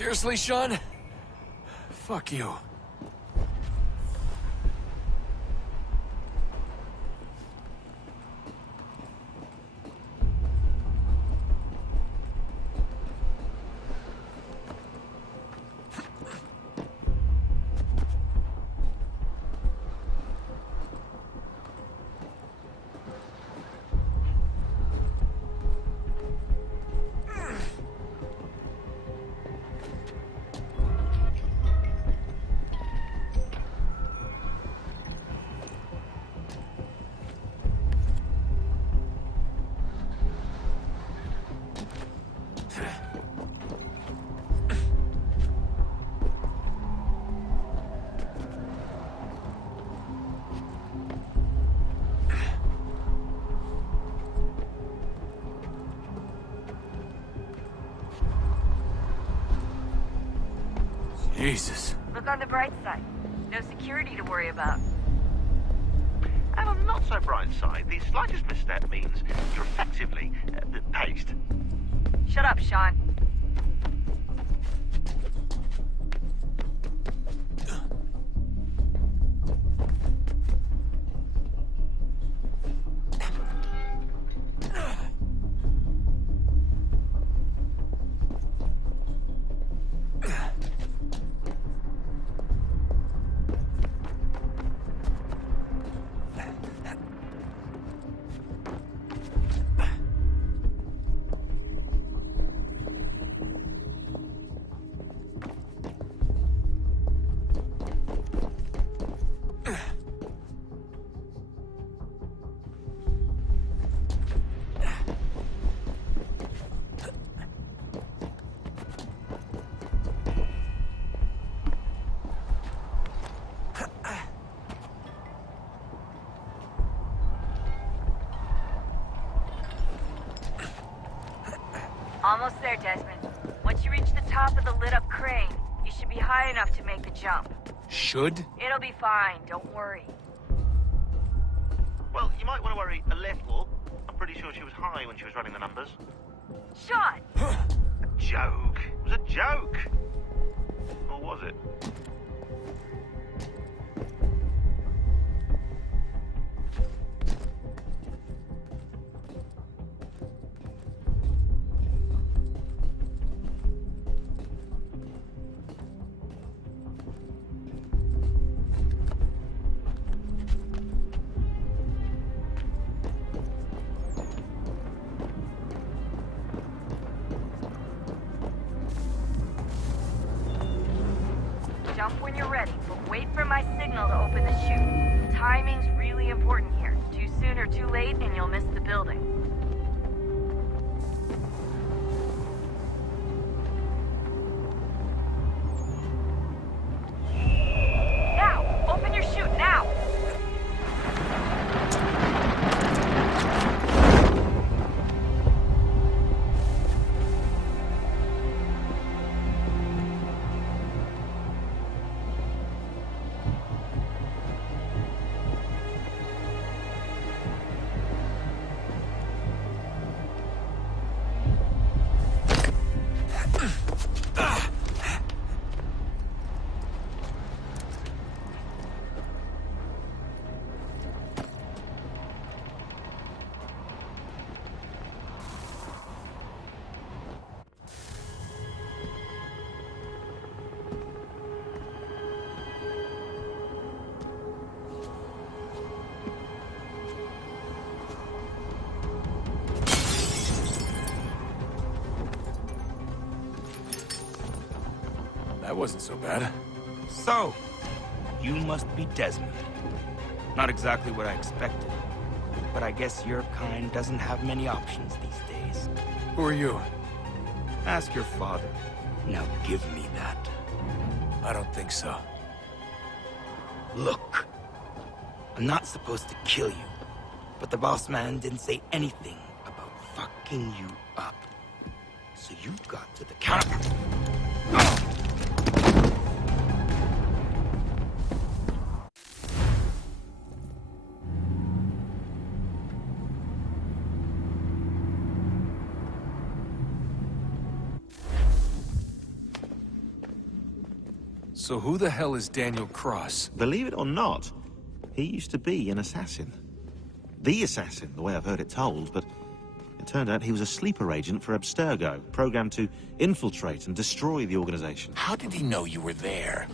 Seriously, Sean? Fuck you. Jesus. Look on the bright side. No security to worry about. And on the not so bright side, the slightest misstep means you're effectively paced. Shut up, Sean. Almost there, Desmond. Once you reach the top of the lit-up crane, you should be high enough to make the jump. Should? It'll be fine, don't worry. Well, you might want to worry a little. I'm pretty sure she was high when she was running the numbers. Sean! A joke. It was a joke. Or was it? Jump when you're ready, but wait for my signal to open the chute. Timing's really important here. Too soon or too late, and you'll miss the building. Now! Open your chute, now! That wasn't so bad. So, you must be Desmond. Not exactly what I expected, but I guess your kind doesn't have many options these days. Who are you? Ask your father. Now give me that. I don't think so. Look, I'm not supposed to kill you, but the boss man didn't say anything about fucking you up. So you got to the counter. So who the hell is Daniel Cross? Believe it or not, he used to be an assassin. The assassin, the way I've heard it told, but it turned out he was a sleeper agent for Abstergo, programmed to infiltrate and destroy the organization. How did he know you were there?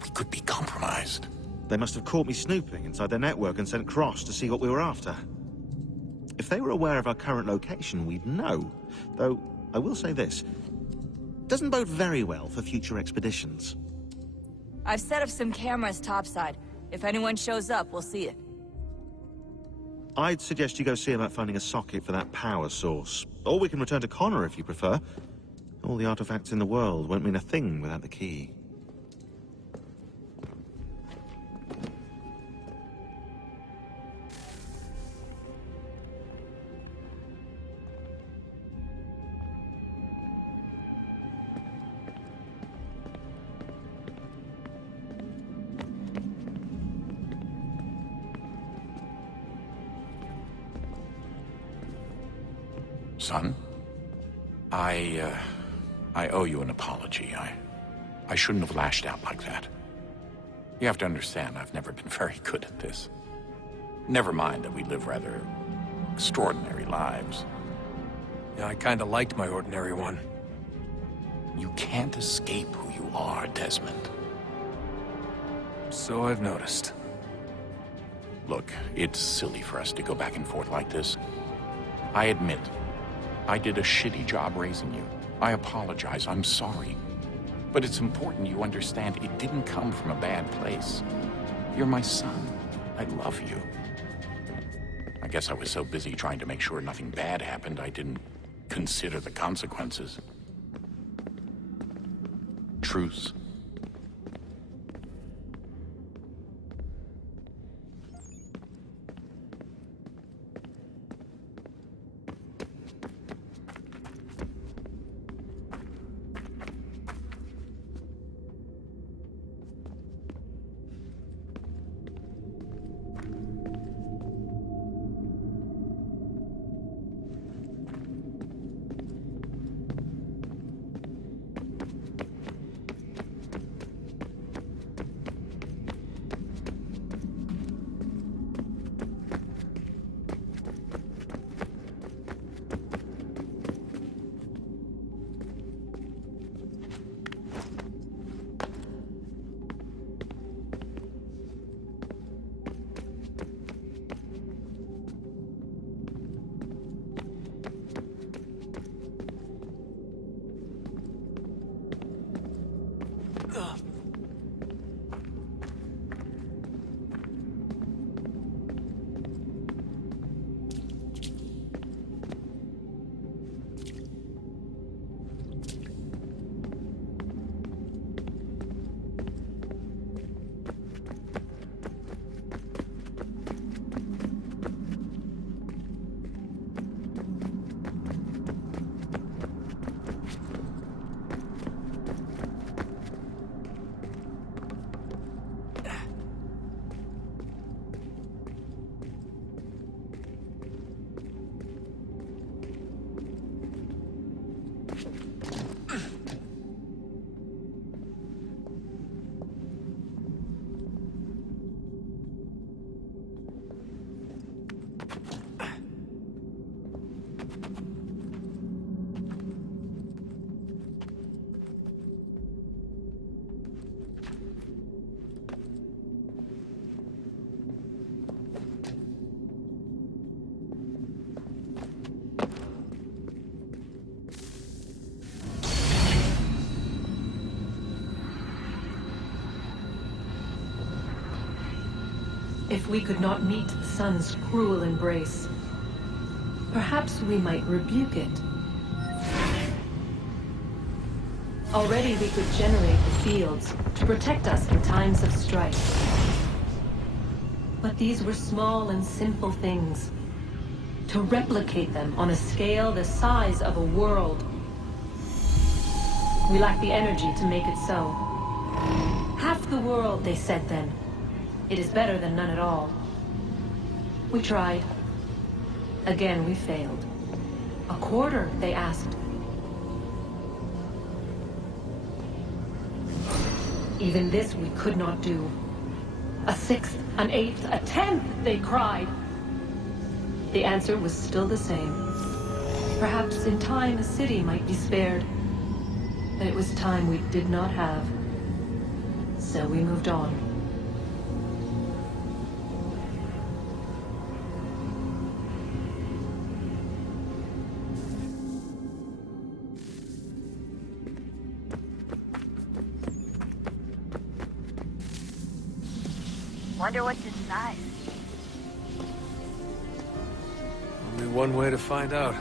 We could be compromised. They must have caught me snooping inside their network and sent Cross to see what we were after. If they were aware of our current location, we'd know. Though, I will say this. Doesn't bode very well for future expeditions. I've set up some cameras topside. If anyone shows up, we'll see it. I'd suggest you go see about finding a socket for that power source. Or we can return to Connor if you prefer. All the artifacts in the world won't mean a thing without the key. Son, I owe you an apology. I shouldn't have lashed out like that. You have to understand, I've never been very good at this. Never mind that we live rather extraordinary lives. Yeah, I kinda liked my ordinary one. You can't escape who you are, Desmond. So I've noticed. Look, it's silly for us to go back and forth like this. I admit, I did a shitty job raising you. I apologize, I'm sorry. But it's important you understand it didn't come from a bad place. You're my son. I love you. I guess I was so busy trying to make sure nothing bad happened, I didn't consider the consequences. Truce. If we could not meet the sun's cruel embrace, perhaps we might rebuke it. Already we could generate the fields to protect us in times of strife. But these were small and simple things. To replicate them on a scale the size of a world. We lack the energy to make it so. Half the world, they said then. It is better than none at all. We tried. Again, we failed. A quarter, they asked. Even this we could not do. A sixth, an eighth, a 10th, they cried. The answer was still the same. Perhaps in time a city might be spared. But it was time we did not have. So we moved on. Wonder what's inside. Only one way to find out.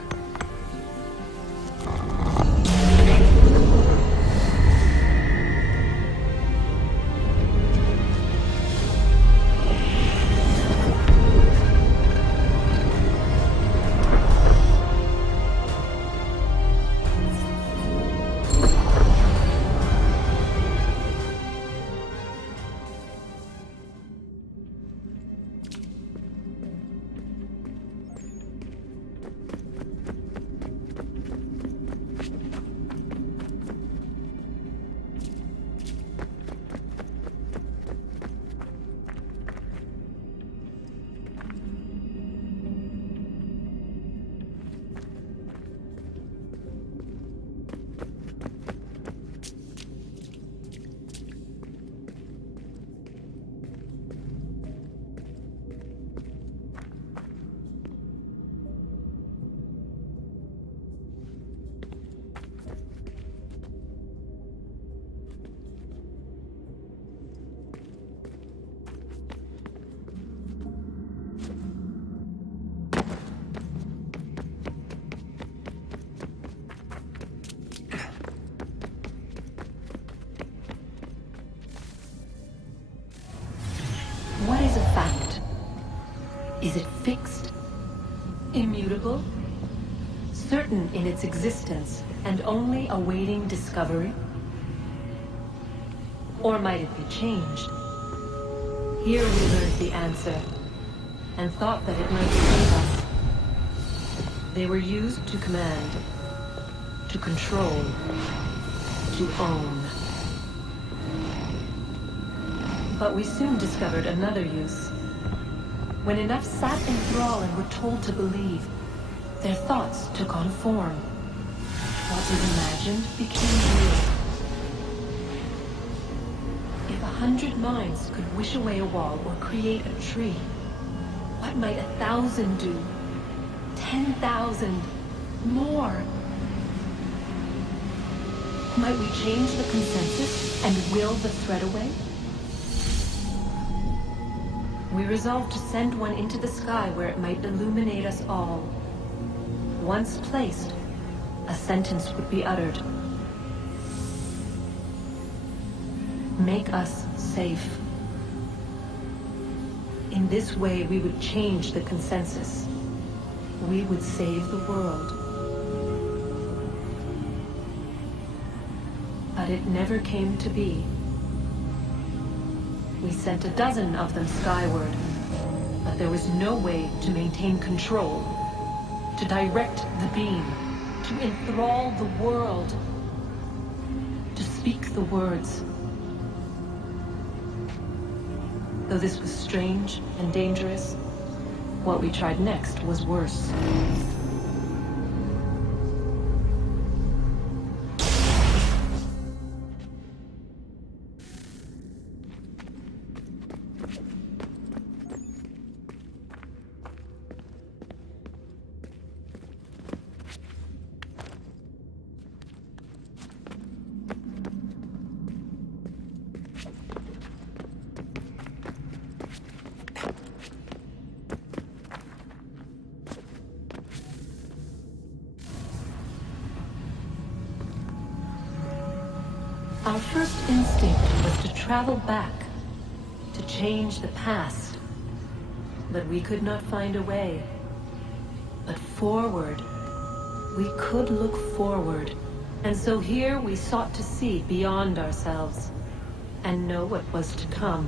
What is a fact? Is it fixed? Immutable? Certain in its existence and only awaiting discovery? Or might it be changed? Here we learned the answer, and thought that it might save us. They were used to command, to control, to own. But we soon discovered another use. When enough sat in thrall and were told to believe, their thoughts took on form. What was imagined became real. If 100 minds could wish away a wall or create a tree, what might 1,000 do? 10,000? More? Might we change the consensus and will the thread away? We resolved to send one into the sky where it might illuminate us all. Once placed, a sentence would be uttered. Make us safe. In this way, we would change the consensus. We would save the world. But it never came to be. We sent a dozen of them skyward, but there was no way to maintain control, to direct the beam, to enthrall the world, to speak the words. Though this was strange and dangerous, what we tried next was worse. Our first instinct was to travel back, to change the past. But we could not find a way. But forward, we could look forward. And so here we sought to see beyond ourselves, and know what was to come.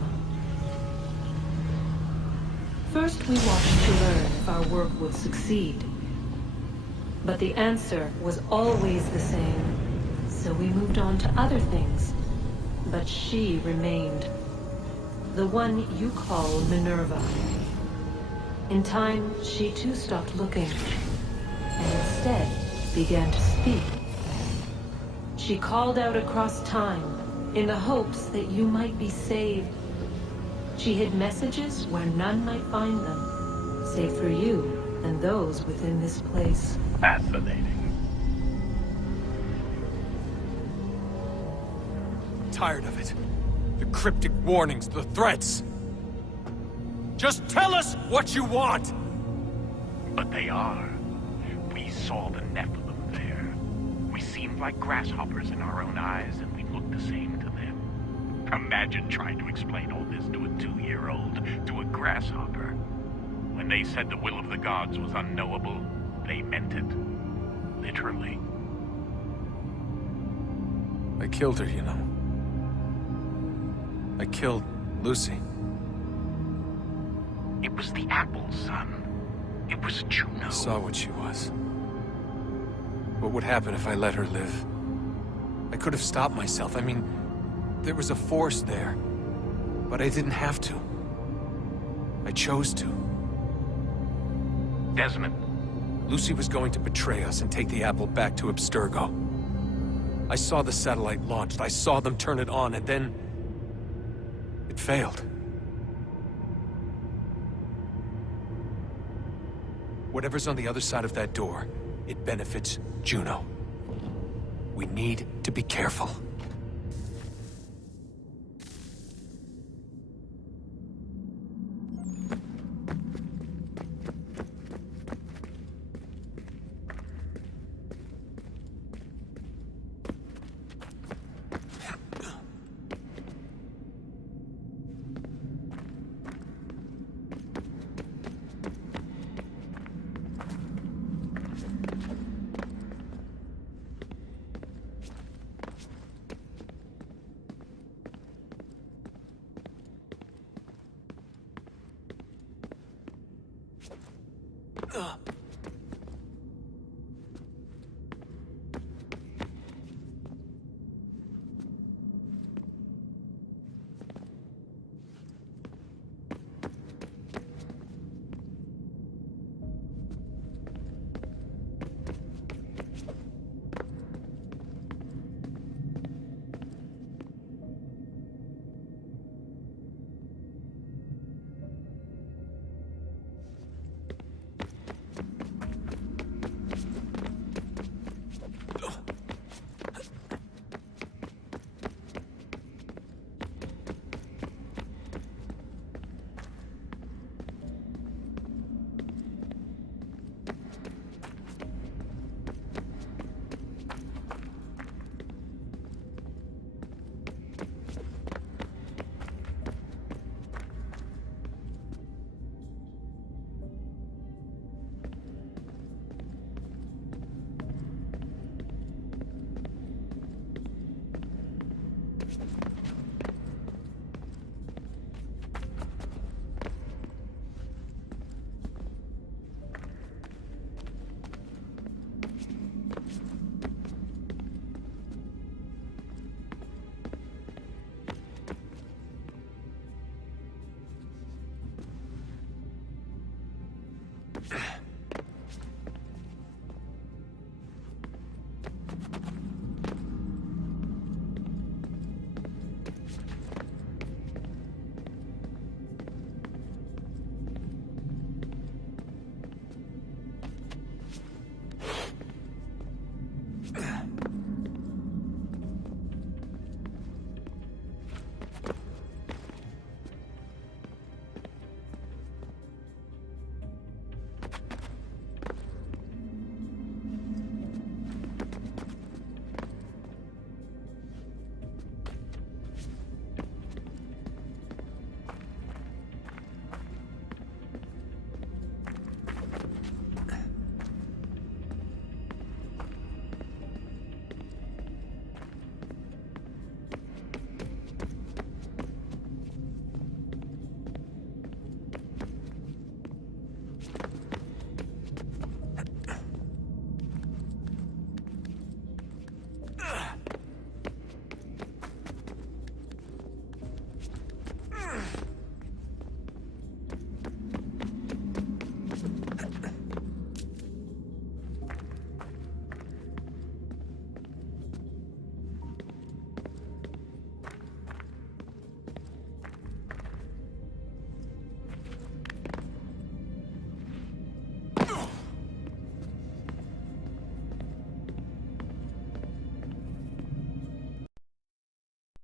First we watched to learn if our work would succeed. But the answer was always the same. So we moved on to other things. But she remained. The one you call Minerva. In time, she too stopped looking, and instead began to speak. She called out across time, in the hopes that you might be saved. She hid messages where none might find them, save for you and those within this place. Fascinating. Tired of it. The cryptic warnings, the threats. Just tell us what you want! But they are. We saw the Nephilim there. We seemed like grasshoppers in our own eyes, and we looked the same to them. Imagine trying to explain all this to a 2-year-old, to a grasshopper. When they said the will of the gods was unknowable, they meant it. Literally. I killed her, you know. I killed Lucy. It was the apple, son. It was Juno. I saw what she was. What would happen if I let her live? I could have stopped myself. I mean, there was a force there. But I didn't have to. I chose to. Desmond. Lucy was going to betray us and take the apple back to Abstergo. I saw the satellite launched. I saw them turn it on, and then... it failed. Whatever's on the other side of that door, it benefits Juno. We need to be careful. Ugh.